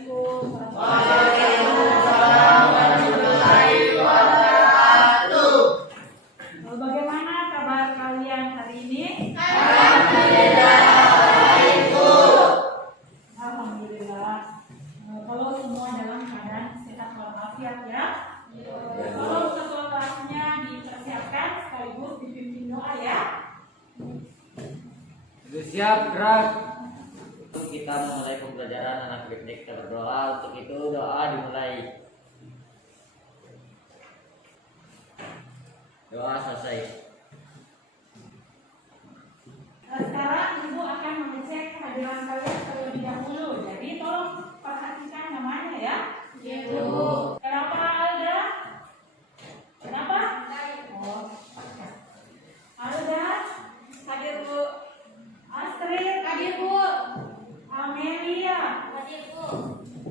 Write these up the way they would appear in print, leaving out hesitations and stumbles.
Assalamualaikum. Waalaikumsalam warahmatullahi wabarakatuh. Bagaimana kabar kalian hari ini? Alhamdulillah baik, Bu. Alhamdulillah. Kalau semua dalam keadaan sehat walafiat ya. Kalau ketua kelasnya dipersiapkan sekaligus dipimpin doa ya. Sudah siap, gerak. Kita memulai pembelajaran anak BPD, kita berdoa. Untuk itu doa dimulai. Doa selesai. Sekarang Ibu akan mengecek kehadiran kalian terlebih dahulu. Jadi tolong perhatikan namanya ya. Ibu. Kenapa Alda? Kenapa? Oh, Alda hadir Bu. Astrid hadir Bu. Amelia Hadir Bu.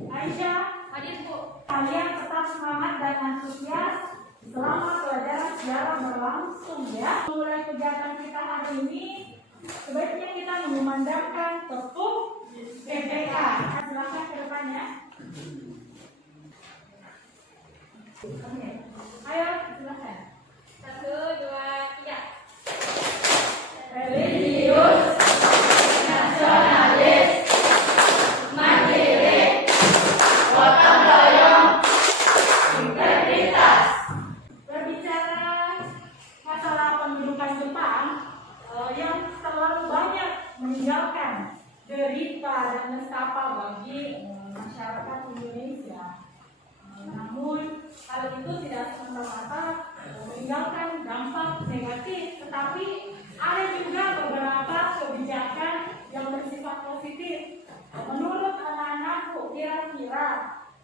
Aisyah Hadir Bu. kalian tetap semangat dan antusias selama pelajaran sejarah berlangsung ya. Mulai kegiatan kita hari ini sebaiknya kita mengumandangkan tepuk PPK. Silakan ke depannya. Oke. Ayo silakan. 1, 2, 3. Religius, Nasionalis, mandiri, gotong royong, integritas. berbicara masalah pendudukan Jepang yang terlalu banyak meninggalkan derita dan nestapa bagi masyarakat Indonesia. Namun hal itu tidak semata-mata meninggalkan dampak negatif, tetapi ada juga beberapa kebijakan yang bersifat positif. Menurut anak-anakku, kira-kira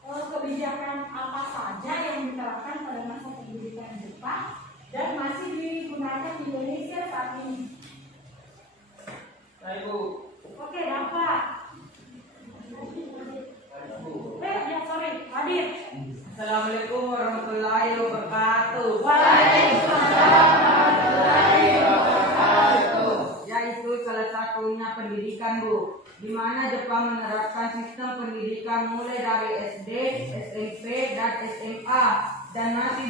kebijakan apa saja yang diterapkan pada masa pendidikan Jepang dan masih digunakan di Indonesia saat ini? Baik, Bu. Oke, dapat. Ya, sorry, hadir. Assalamualaikum warahmatullahi wabarakatuh. Waalaikumsalam warahmatullahi wabarakatuh. Yaitu salah satunya pendidikan, Bu, di mana Jepang menerapkan sistem pendidikan mulai dari SD, SMP, dan SMA dan masih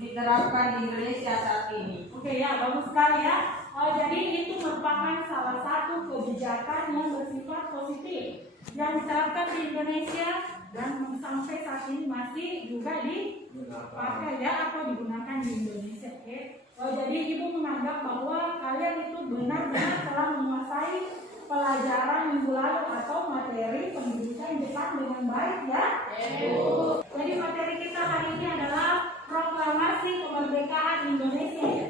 diterapkan di Indonesia saat ini. Oke ya, bagus sekali ya. Jadi itu merupakan salah satu kebijakan yang bersifat positif yang diterapkan di Indonesia dan sampai saat ini masih juga dipakai ya atau digunakan di Indonesia. Oke. Jadi ibu menganggap bahwa kalian itu benar-benar telah menguasai pelajaran minggu lalu atau materi pendidikan Jepang dengan baik ya. Jadi materi kita hari ini adalah proklamasi kemerdekaan Indonesia ya.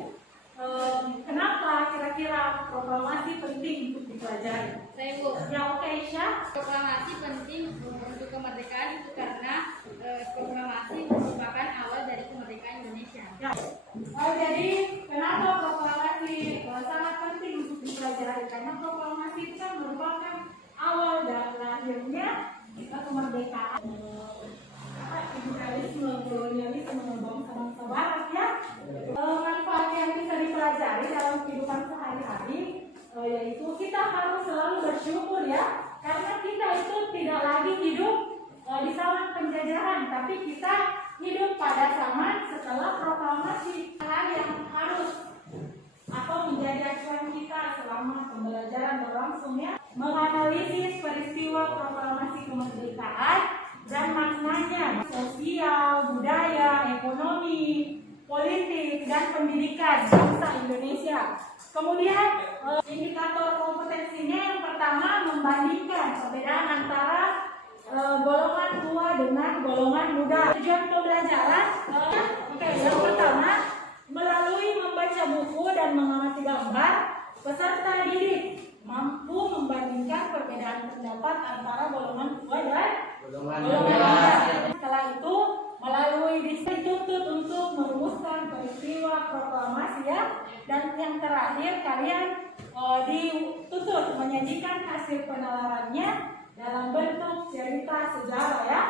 Kenapa kira-kira proklamasi penting untuk dipelajari? Saya Bu. Ya oke Aisyah. Proklamasi penting untuk kemerdekaan itu karena proklamasi merupakan awal dari kemerdekaan Indonesia. Ya. Jadi kenapa proklamasi sangat penting untuk dipelajari? Karena proklamasi itu kan merupakan awal dari lahirnya kemerdekaan. Imperialisme, kolonialisme, bangsa-bangsa barat ya. Manfaat yang bisa dipelajari dalam kehidupan sehari-hari yaitu kita harus selalu bersyukur ya, karena kita itu tidak lagi hidup di zaman penjajahan, tapi kita hidup pada zaman setelah proklamasi. Hal yang harus atau menjadi acuan kita selama pembelajaran berlangsung ya, menganalisis peristiwa proklamasi kemerdekaan dan maknanya sosial, budaya, ekonomi, politik, dan pendidikan bangsa Indonesia. Kemudian indikator kompetensinya yang pertama membandingkan perbedaan antara golongan tua dengan golongan muda. Tujuan pembelajaran yang pertama melalui membaca buku dan mengamati gambar, peserta didik mampu membandingkan perbedaan pendapat antara golongan tua dan golongan muda. Setelah itu melalui dituntut untuk merumuskan peristiwa proklamasi ya, dan yang terakhir kalian dituntut menyajikan hasil penalarannya dalam bentuk cerita sejarah ya.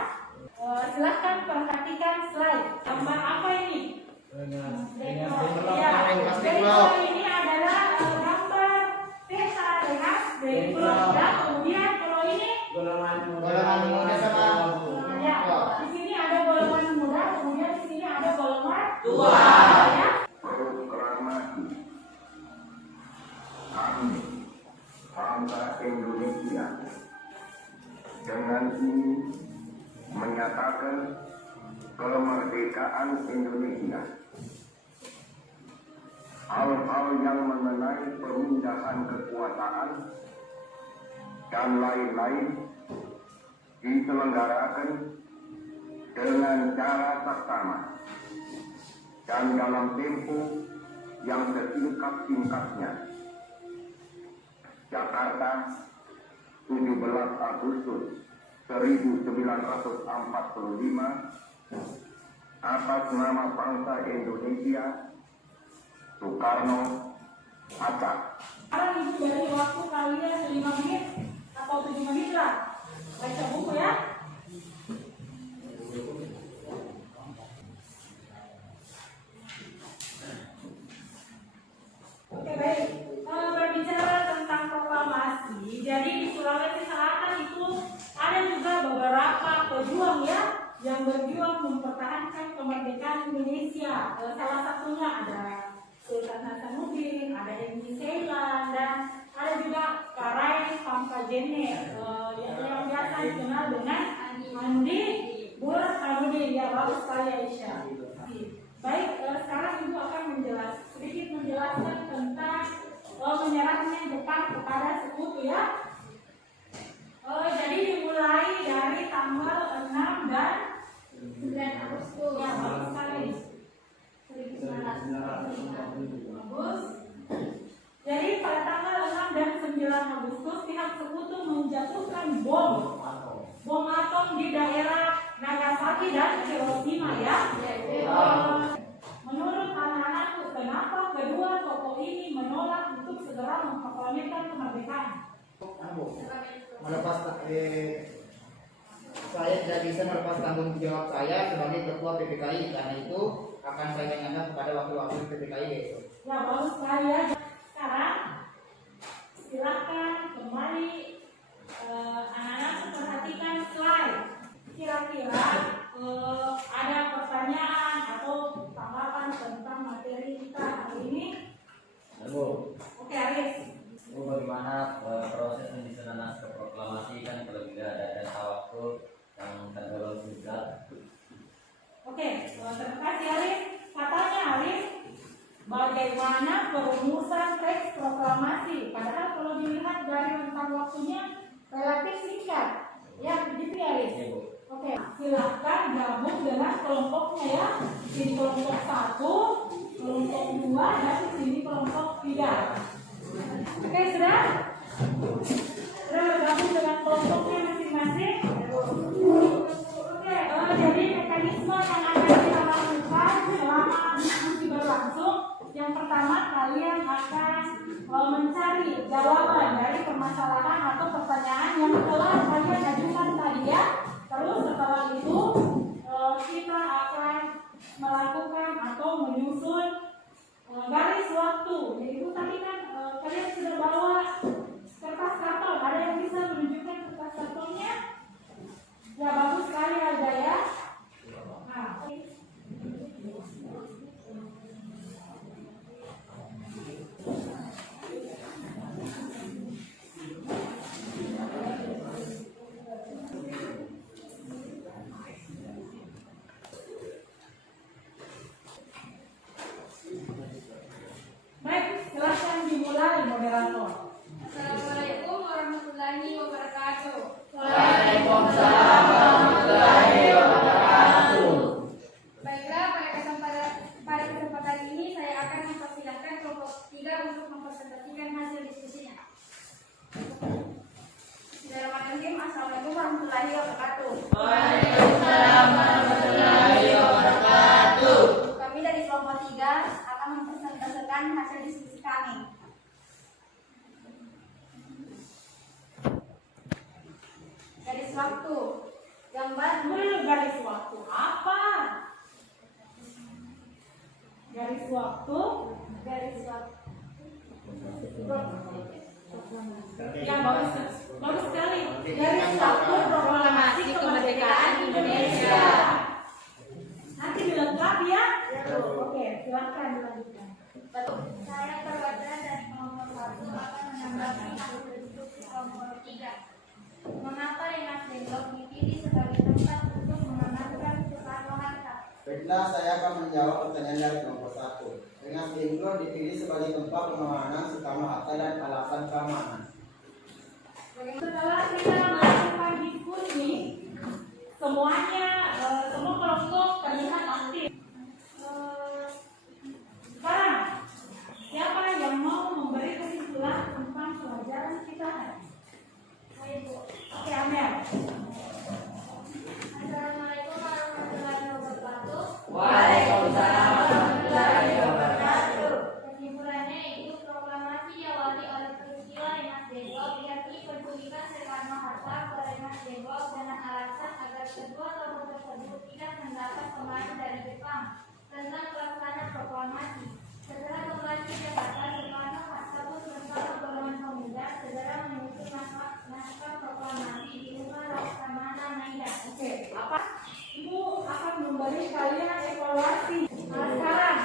Silahkan perhatikan slide. Gambar apa ini? Ya, dekor ini adalah gambar peta dengan dekor ya. Kemudian kalau ini Golongan muda sama bangsa Indonesia. Dengan ini menyatakan kemerdekaan Indonesia. Hal-hal yang mengenai pemindahan kekuasaan dan lain-lain diselenggarakan dengan cara saksama dan dalam tempo yang sesingkat-singkatnya. Jakarta, 17 Agustus 1945, atas nama bangsa Indonesia, Soekarno, Hatta. Sekarang ibu beri waktu kalian 5 menit atau 7 menit lah. Baca buku ya. Oke baik. Berbicara tentang proklamasi, jadi di Sulawesi Selatan itu ada juga beberapa pejuang ya yang berjuang mempertahankan kemerdekaan Indonesia. Salah satunya ada Sultan Hasanuddin, ada MC Ceylan, dan ada juga Karai Pampajene yang biasa dikenal dengan Andi Burhanuddin. Ya bagus sekali Aisyah. Baik, sekarang ibu akan sedikit menjelaskan tentang menyerahnya Jepang kepada sekutu ya. Jadi dimulai dari tanggal 6 dan 9 Agustus. Ya bagus sekali. 1945. Jadi pada tanggal 6 dan 9 Agustus pihak sekutu menjatuhkan bom atom di daerah Nagasaki dan Hiroshima ya. Menurut anak-anakku, kenapa kedua tokoh ini menolak untuk segera memproklamirkan kemerdekaan? Saya tidak bisa melepas tanggung jawab saya sebagai ketua PPKI, karena itu akan saya tanyakan kepada wakil-wakil PPKI besok. Ya bagus sekali ya. Sekarang silakan kembali anak-anak perhatikan slide. Kira-kira ada pertanyaan atau tanggapan tentang materi kita hari ini? Oke Aris. Bagaimana proses penyusunan naskah proklamasi, kan kalau tidak ada data waktu yang tergolong juga. Oke, terima kasih Arif. Katanya Arif, bagaimana perumusan teks proklamasi? Padahal kalau dilihat dari rentang waktunya relatif singkat. Ya, begitu ya Arif? Oke, silahkan gabung dengan kelompoknya ya. Ini kelompok 1, kelompok 2, dan sini kelompok 3. Oke, sudah? Sudah bergabung dengan kelompoknya masing-masing? Oke, jadi mekanisme yang akan kita lakukan selama diskusi berlangsung, yang pertama kalian akan mencari jawaban dari permasalahan atau pertanyaan yang telah kalian ajukan tadi ya. Terus setelah itu kita akan melakukan atau menyusun garis waktu. Jadi tadi kan kalian sudah bawa kertas karton. Ada yang bisa menunjukkan kertas kartonnya? Ya bagus sekali aja ya. Nah, baik, silahkan dimulai moderator. Assalamualaikum warahmatullahi wabarakatuh. Waalaikumsalam warahmatullahi wabarakatuh. Baiklah, pada kesempatan ini saya akan mempersilahkan kelompok 3 untuk mempresentasikan hasil diskusinya. Bismillahirrahmanirrahim. Assalamualaikum warahmatullahi wabarakatuh. Waalaikumsalam warahmatullahi wabarakatuh. Kami dari kelompok 3 akan mempresentasikan hasil diskusi kami. Garis waktu. Gambar Garis waktu apa? Garis waktu. Ya bagus sekali. Garis waktu proklamasi kemerdekaan Indonesia. Nanti dilengkapi ya. Oke, silakan dilanjutkan. Saya perwakilan dari kelompok 1 akan menanggapi hasil diskusi Mengapa Rengas Dengklok dipilih sebagai tempat untuk mengamankan Soekarno-Hatta? Baiklah, saya akan menjawab pertanyaan dari kelompok 1. Rengas Dengklok dipilih sebagai tempat pengamanan Soekarno-Hatta dan alasan keamanan. Setelah kita melakukan diskusi, semuanya semua kelompok terlihat aktif. Sekarang, siapa yang mau memberi kesimpulan tentang pelajaran kita hari? Oke, Amel. Assalamualaikum warahmatullahi wabarakatuh. Waalaikumsalam warahmatullahi wabarakatuh. Kesimpulannya itu proklamasi diawali oleh peristiwa Rengas Dengklok yakni penculikan Soekarno-Hatta ke Rengas Dengklok dengan alasan agar kedua tokoh tersebut tidak mendapat pengaruh dari Jepang tentang pelaksanaan proklamasi. Setelah kembali ke Jakarta, Soekarno-Hatta pun bersama golongan pemuda segera menyusun naskah proklamasi di rumah Laksamana Naida. Oke, apa? Ibu akan memberi kalian evaluasi. Nah, sekarang,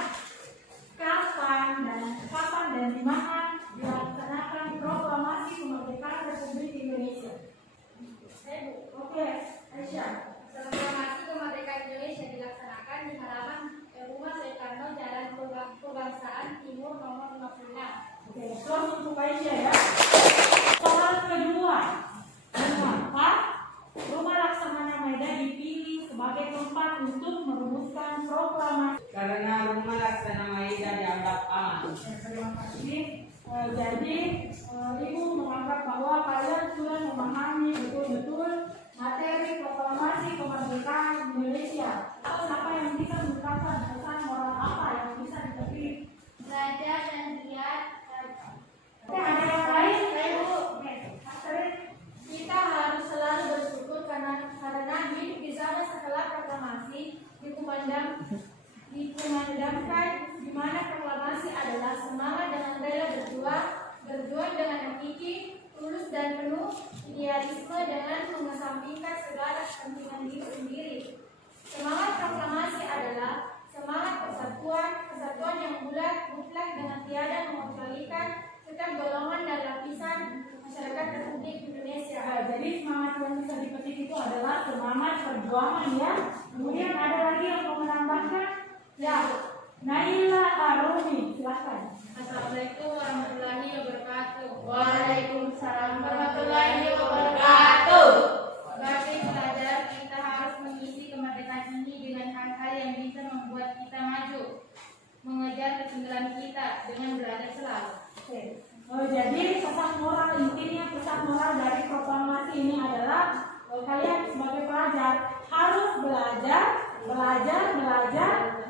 kapan dan di mana dilaksanakan proklamasi kemerdekaan Republik Indonesia? Oke, Aisyah. Proklamasi kemerdekaan Indonesia dilaksanakan di halaman rumah Soekarno, Jalan Kebangsaan Timur nomor 56. Oke, terus untuk Aisyah ya. Soal kedua, mengapa rumah Laksamana Maida dipilih sebagai tempat untuk merumuskan proklamasi? Karena rumah Laksana Maida dianggap aman. Terima kasih. Jadi Ibu menganggap bahwa kalian sudah memahami betul-betul materi proklamasi kemerdekaan Indonesia. Siapa yang bisa mengungkapkan pesan moral apa yang bisa dipetik? Belajar dan giat. Oke, ada yang lain? Ibu, Astrid? kita harus selalu bersyukur karena hidup di zaman setelah proklamasi dikumandangkan di mana proklamasi adalah semangat dengan rela berjuang dengan hakiki, tulus dan penuh idealisme dengan mengesampingkan segala kepentingan diri sendiri. Semangat proklamasi adalah semangat persatuan yang mutlak dengan tiada mengecualikan setiap golongan dan lapisan masyarakat Republik Indonesia. Jadi semangat yang bisa dipetik itu adalah semangat perjuangan ya. Kemudian ada lagi yang mau menambahkan? Ya, Naila Arumi, silakan. Assalamualaikum warahmatullahi wabarakatuh. Waalaikumsalam warahmatullahi wabarakatuh. Sebagai pelajar, kita harus mengisi kemerdekaan ini dengan hal-hal yang bisa membuat kita maju, mengejar ketinggalan kita dengan belajar selalu. Oke. Jadi pesan moral intinya pesan moral dari proklamasi ini adalah kalian sebagai pelajar harus belajar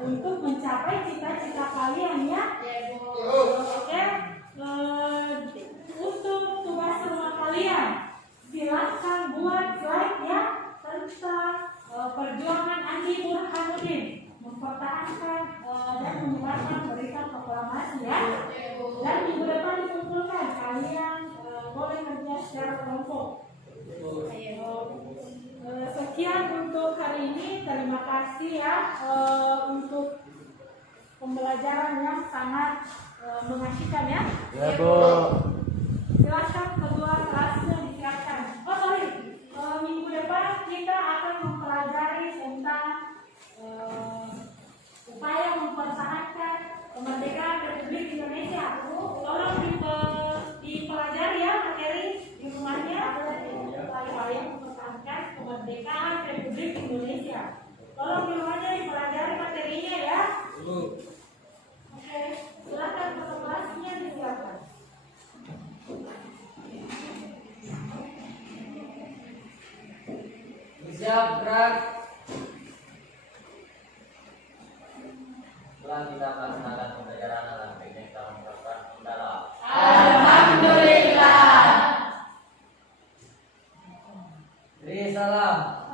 untuk mencapai cita-cita kalian ya. Oke. Untuk tugas rumah kalian silakan buat slide ya tentang perjuangan Andi Burhanuddin mempertahankan dan menyebarkan berita proklamasi ya. Dan minggu depan dikumpulkan kalian boleh kerja secara kelompok. Sekian untuk hari ini. Terima kasih ya untuk pembelajaran yang sangat mengasihkan ya. Ya, Bu. Silakan kedua kelasnya disiapkan. Oh sorry, minggu depan kita akan mempelajari tentang upaya mempertahankan kemerdekaan Republik Indonesia. Tolong dipelajari ya materi di rumahnya. Upaya mempertahankan kemerdekaan Republik Indonesia. Tolong di rumahnya dipelajari materinya ya. Oke, silakan kedua kelasnya disiapkan. Siap, gerak. Setelah kita melaksanakan pembelajaran dalam teknik kita mengucapkan hamdalah. Alhamdulillah. Beri salam.